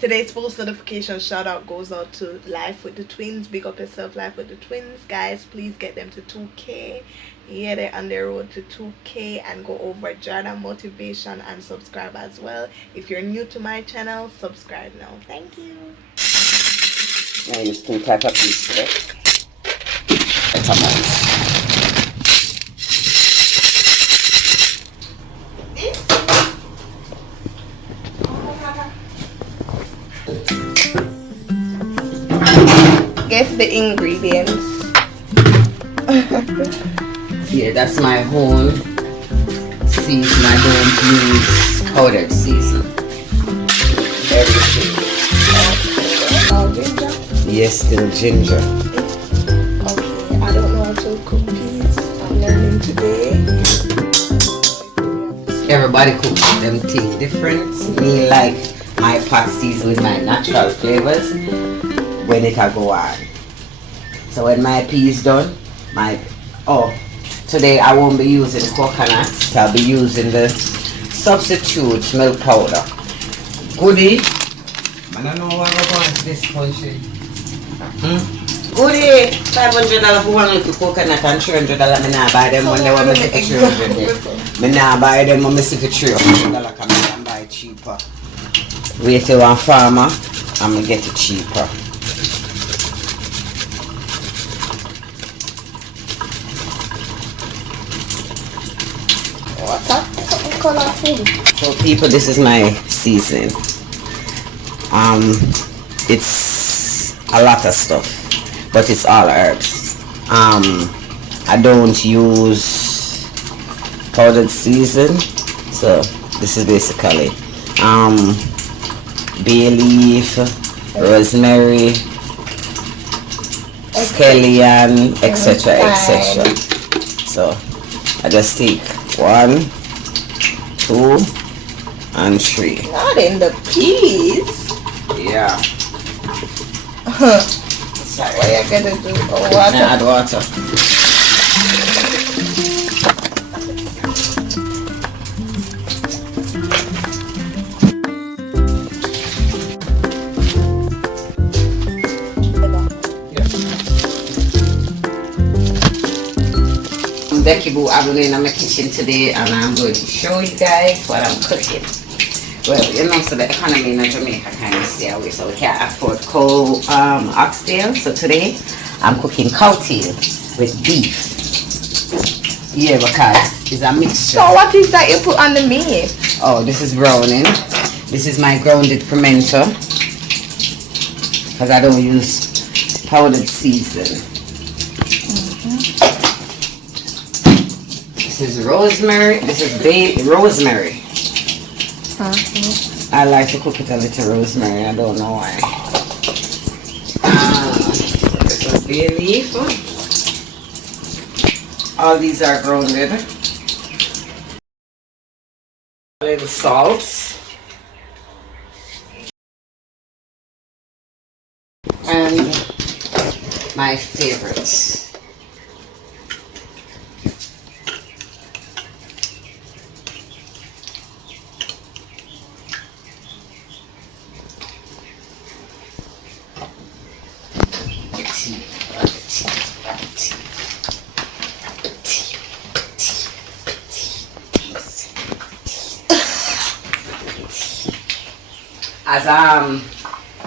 Today's post notification shout out goes out to Life with the Twins. Big up yourself, Life with the Twins. Guys, please get them to 2K. Yeah, they're on their road to 2K, and go over Jordan Motivation and subscribe as well. If you're new to my channel, subscribe now. Thank you. I use 2 type of piece today. Guess the ingredients. Yeah, that's my whole season. I don't use powdered season. Everything. Ginger? Yes, still ginger. Okay, I don't know how to cook peas. I'm learning today. Everybody cooks them things different. Me like my pot season with my natural flavors when it go on. So when my peas done, today I won't be using coconut. I'll be using the substitute milk powder. Goodie. I don't know what I'm going to this country. Goodie. $500 for 1 little coconut and $300 I not buy them when they want me to see for $300. I not buy them when I see for $300 because I can buy it cheaper. Wait till one farmer, I'm going to get it cheaper. So people, this is my seasoning. It's a lot of stuff, but it's all herbs. I don't use powdered season, so this is basically bay leaf, rosemary, scallion, etc, etc. So I just take 1, 2, and 3. Not in the peas. Yeah. So what you gonna do? Oh, water. Add water. Dekiboo, I'm going in my kitchen today and I'm going to show you guys what I'm cooking. Well, you know, so the economy in Jamaica kind of stay away, so we can't afford oxtail. So today I'm cooking cowtail with beef. Yeah, because it's a mixture. So what is that you put on the meat? Oh, this is browning. This is my grounded pimento, because I don't use powdered season. This is rosemary. This is rosemary. I like to cook it a little rosemary. I don't know why. This is bay leaf. All these are grounded. A little salt. And my favorites.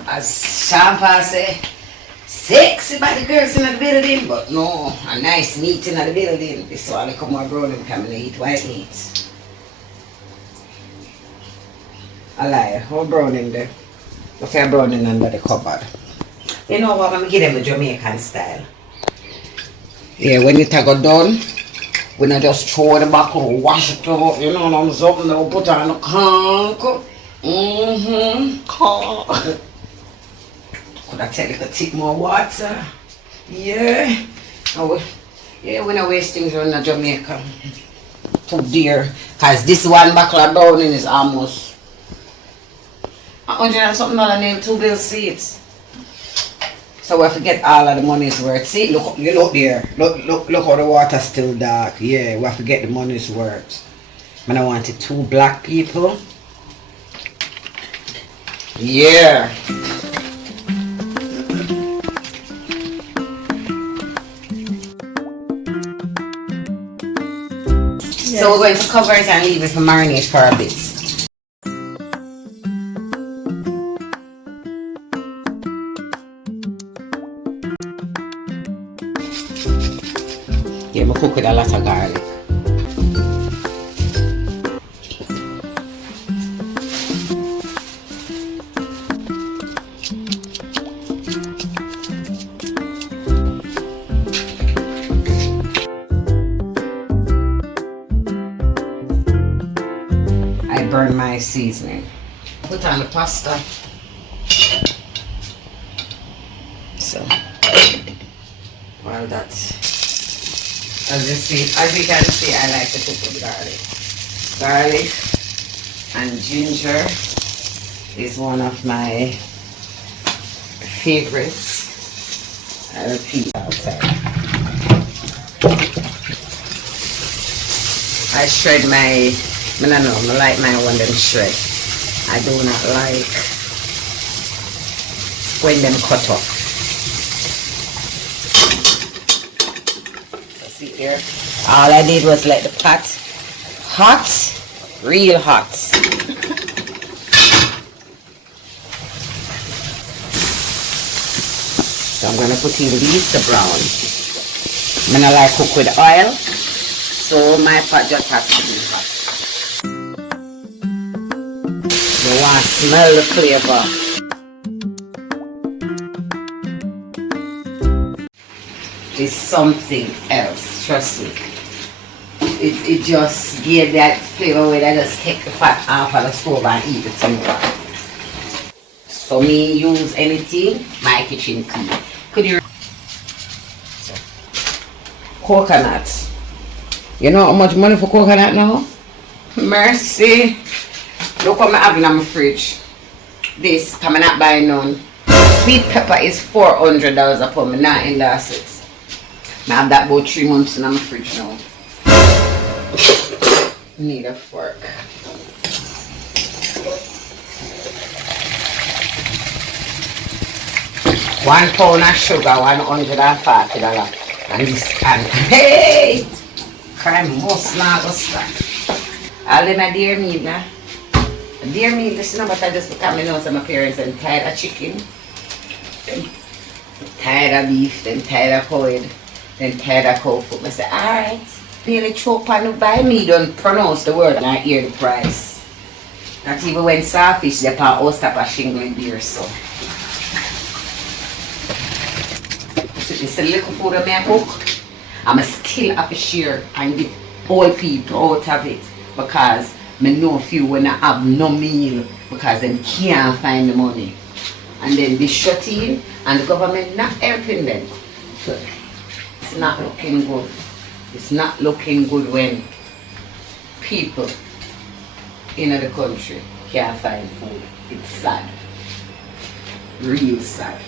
As Shampa say, sexy by the girls in the building, but no, a nice meat in the building. This one I come more brown and come and eat white meat. I lie, how brown in there? If you're browning under the cupboard. You know what, I'm going to give them the Jamaican style. Yeah, when it go done, we not just throw the back or wash it up, you know what I'm saying? Now put on the conch. Could I tell you to take more water? Yeah. Yeah, we don't waste things around Jamaica. Too dear. Because this one bottle of browning is almost $100 and something name 2 bill seats. So we have to get all of the money's worth. See, look, you look there. Look how the water's still dark. Yeah, we have to get the money's worth. And I wanted 2 black people. Yeah. Yes. So we're going to cover it and leave it for marinate for a bit. Yeah, we cook with a lot of garlic. I burn my seasoning. Put on the pasta. So, while that's, as you can see, I like to cook with garlic. Garlic and ginger is one of my favorites. I repeat outside. I shred my, I don't know, I like my one them shred. I do not like when them cut up. See here, all I did was let the pot hot, real hot. So I'm gonna put in these to brown. And I like cook with oil, so my pot just has to be hot. I want to smell the flavor. It's something else, trust me. It just gave that flavor where I just take the pot off of the stove and eat it somewhere. So me use anything, my kitchen clean. Could you coconut? You know how much money for coconut now? Mercy. Look what I have in my fridge. This, I'm not buying none. Sweet pepper is $400 a pound. I'm not in last it. I have that about 3 months in my fridge now. Need a fork. £1 of sugar, $140. And this can, hey! Crime must not go start. All them a dear meat now. Dear meat, listen about I just because I know some parents and tired of chicken. Then tired of beef, then tired of pork, then tired of cow food. I say, alright, really choke and buy me, don't pronounce the word and I hear the price. Not even when sawfish, they pan oyster for shingle beer so. It's a little food that I cook. I'm still have to share and give all people out of it because I know few when I have no meal because they can't find the money. And then they shut in and the government not helping them. So it's not looking good. It's not looking good when people in the country can't find food. It's sad. Real sad.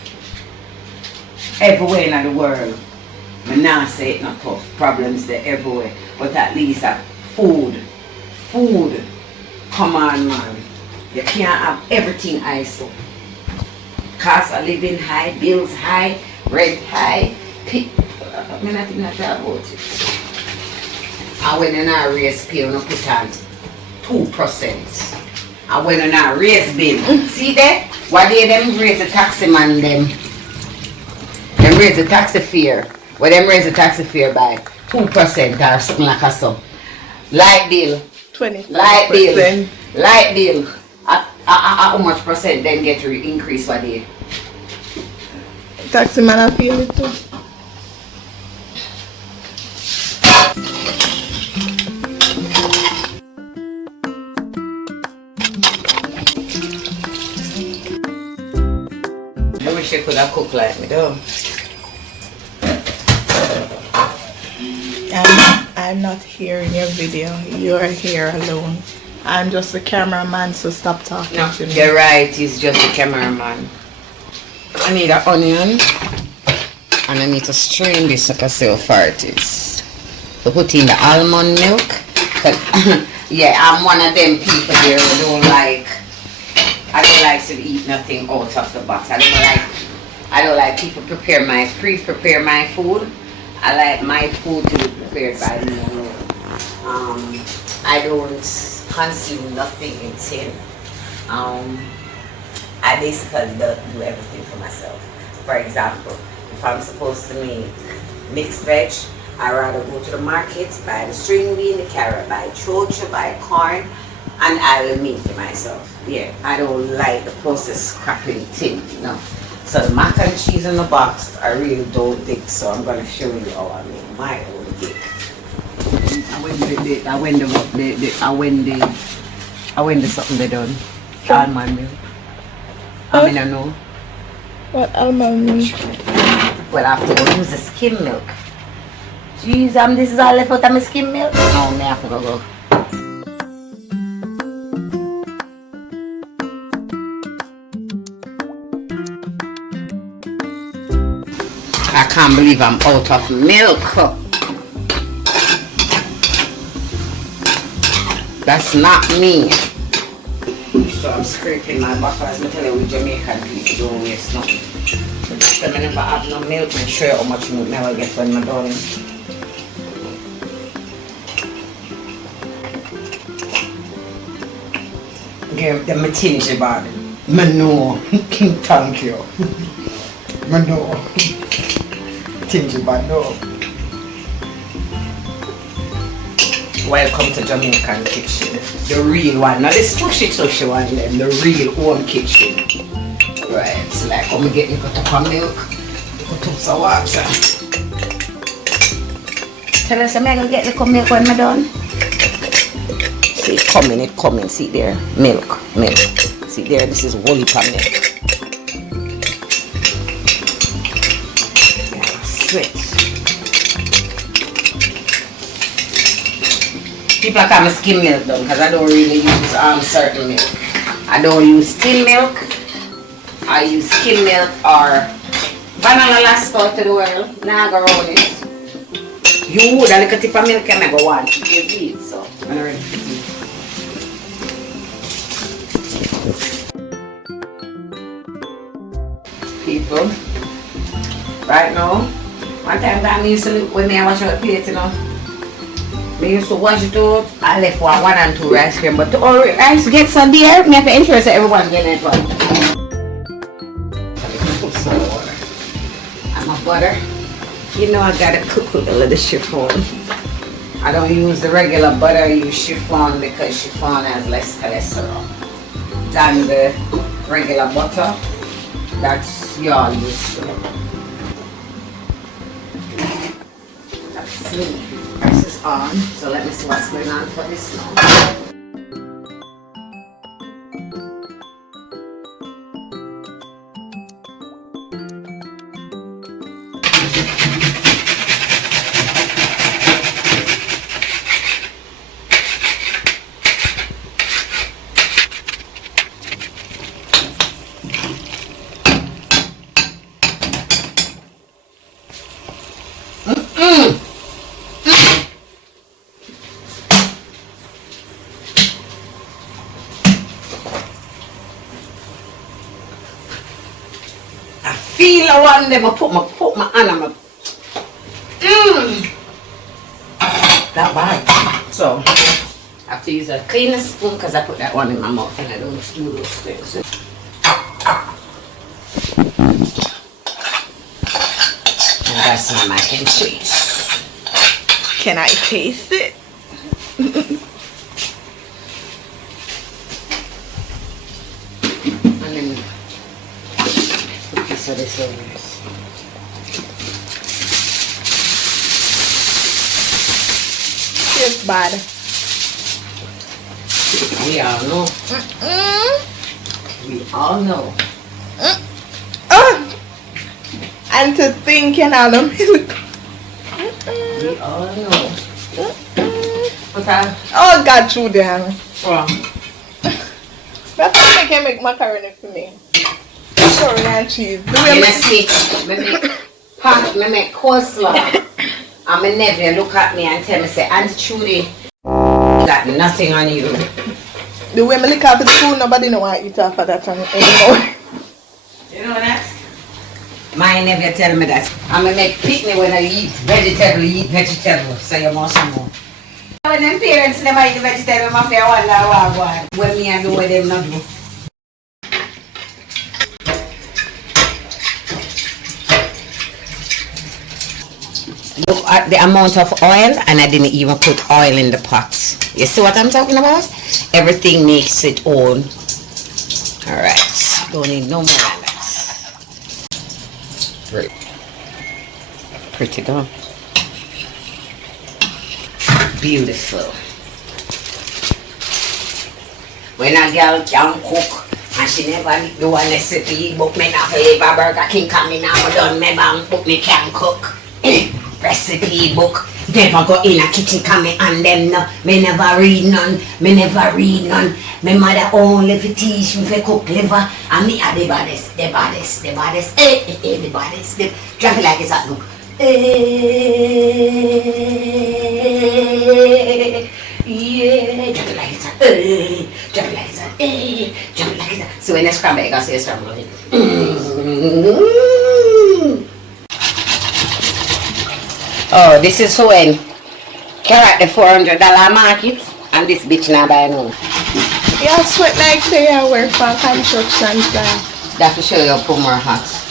Everywhere in the world, I not say it not tough, problems there everywhere, but at least food, come on man, you can't have everything ice up. Cost of living high, bills high, rent high, I'm not even talk about it. And when you're not raise pay, you put on 2%. And when you're not raise bill, see that? Why they them raise the taxi man them? Them raise the taxi fare. Well, them raise the taxi fare by 2% or something like that. Light bill. 20%. Light bill. How much percent then get to increase for day? Taxi man, I feel it too. I wish I could have cooked like me though. I'm not here in your video. You're here alone. I'm just the cameraman, so stop talking to me. You're right, he's just a cameraman. I need an onion and I need to strain this like I see how far it is. To put in the almond milk. Yeah, I'm one of them people here who don't like I don't like to eat nothing out of the box. I don't like people prepare my food. I like my food to be prepared by me alone. I don't consume nothing in tin. I basically do everything for myself. For example, if I'm supposed to make mixed veg, I rather go to the market, buy the string bean, the carrot, buy chocha, buy corn, and I will make it myself. Yeah, I don't like the processed crap in tin, no. So the mac and cheese in the box, I really don't think so. I'm gonna show you how I make my own cake. I when the something they done. Almond milk. I mean I know. What almond milk? Well, I have to go use the skim milk. Jeez, this is all left out of my skim milk. No, I have to go. I can't believe I'm out of milk. That's not me. So I'm scraping my bottle. As I tell you, with Jamaican people don't waste nothing. So this time I never have no milk. I'm sure how much milk I will get when I'm done. Give them a tinge bad. No. Thank you. No. Tinge bad, no. Welcome to Jamaican kitchen. The real one. Not this tushy one, them. The real home kitchen. Right, so like I'm getting a cup of milk, a cup of water. Tell us I'm gonna get the cup of milk when I'm done. See it coming, see there. Milk. See there, this is woolly pan milk. Sweet. People call me skim milk though, because I don't really use certain milk. I don't use tin milk. I use skim milk or vanilla last out to the world. Now I go around it. You would a little tip of milk and I go want to give it, so I'm ready to eat. People, right now, one time I used to look when I wash out plate, you know. I used to wash it out, I left 1 and 2 rice cream, but to all rice get some there, I have to ensure that everyone's getting it one. I'm a butter. You know I gotta cook with a little chiffon. I don't use the regular butter, I use chiffon because chiffon has less cholesterol than the regular butter. That's y'all used to. That's me. This is on, so let me see what's going on for this now. Feel I want them, I put my hand on my that bad. So I have to use a cleaner spoon because I put that one in my mouth and I don't do those things. And that's my mac and cheese. Can I taste it? And then put this of this over this. It's bad. We all know. We all know. And to think and all the milk. We all know. Okay. Oh, God, true damn. Well, That's why I can make macaroni for me. Macaroni and cheese. let's see. Me make coleslaw. And my nephew look at me and tell me, say, Auntie Trudy, got nothing on you. The way I lick off the food, nobody know I eat off of that anymore. You know that? Mine never tell me that. I'm gonna make picnic when I eat vegetable. So you must know. When them parents never eat vegetable, my fear wonder why. When me I do what them not do. Look at the amount of oil, and I didn't even put oil in the pot. You see what I'm talking about? Everything makes its own. Alright, don't need no more than that. Great. Pretty done. Beautiful. When a girl can cook and she never do a recipe, book me not for a Burger King coming now done me bank book me can cook. Recipe book. Never go in a kitchen coming and them no. Me never read none. Me never read none. My mother only fi teach me fi cook liver, and me are the baddest. The baddest. The baddest. The baddest. Drop it like it's hot. Look. Yeah. Drop it like it's hot. Drop it like it's hot. Drop it like it's hot. So when I scramble egg, I say scramble it. Oh, this is when carrot the $400 market and this bitch now buy no. Yeah, sweat like say I work for construction site. That to show you put more hot.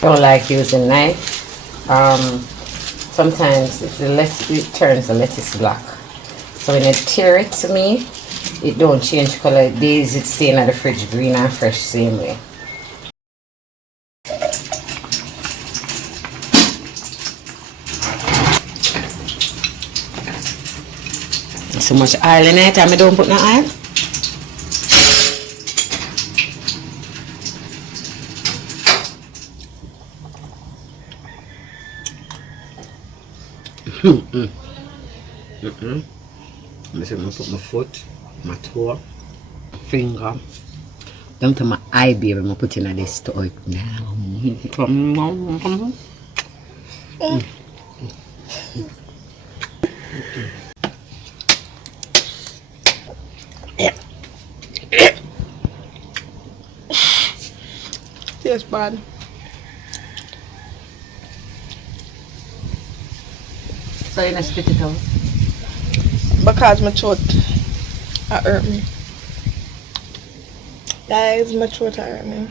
Don't like using knife. Sometimes if the lettuce, it turns the lettuce black. So when you tear it to me, it don't change color. Days it stay in the fridge green and fresh same way. So much oil in it and I don't put no oil. I'm just going to put my foot, my toe, finger, down to my eye, baby. I'm going to put in this to it now. Yes, bad. So you spit it out? Because my throat hurt me. Guys, my throat hurt me.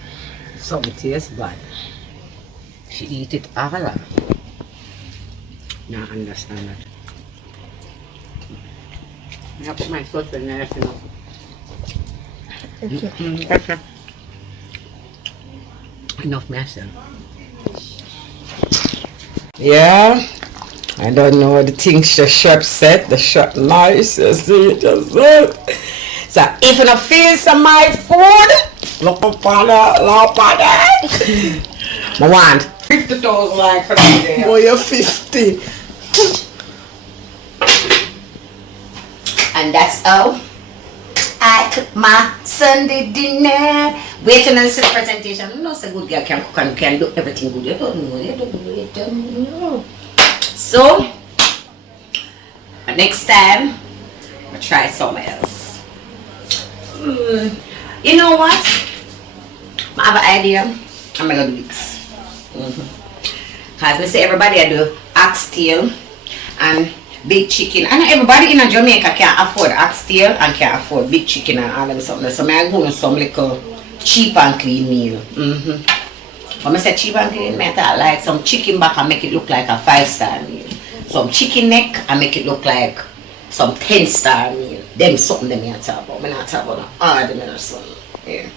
Something tastes bad. She eat it all. Now understand that. I have put my sauce in there, you know. Okay. Enough myself. Yeah. I don't know the things the shop said, the shop nice, you see, just it. So if you don't feel some my food, look up on that, I want 50,000 like for that day. Boy, you're 50. And that's how I cook my Sunday dinner. Wait till I see the presentation. You know, it's a good girl can cook and can do everything good. You don't know. So, next time, I'll try something else. You know what? I have an idea. I'm going to do this. Because I say everybody I do oxtail and big chicken. I know everybody in Jamaica can afford oxtail and can afford big chicken and all of something. So I'm going to some little cheap and clean meal. When I say cheap and clean, I like some chicken back and make it look like a 5-star meal. Some chicken neck and make it look like some 10-star meal. Them something them I talk about. I'm not talking about ordinary something. Yeah.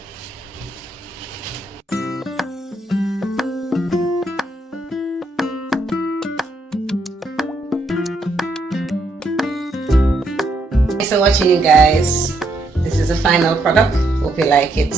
Thanks for watching, you guys. This is the final product. Hope you like it.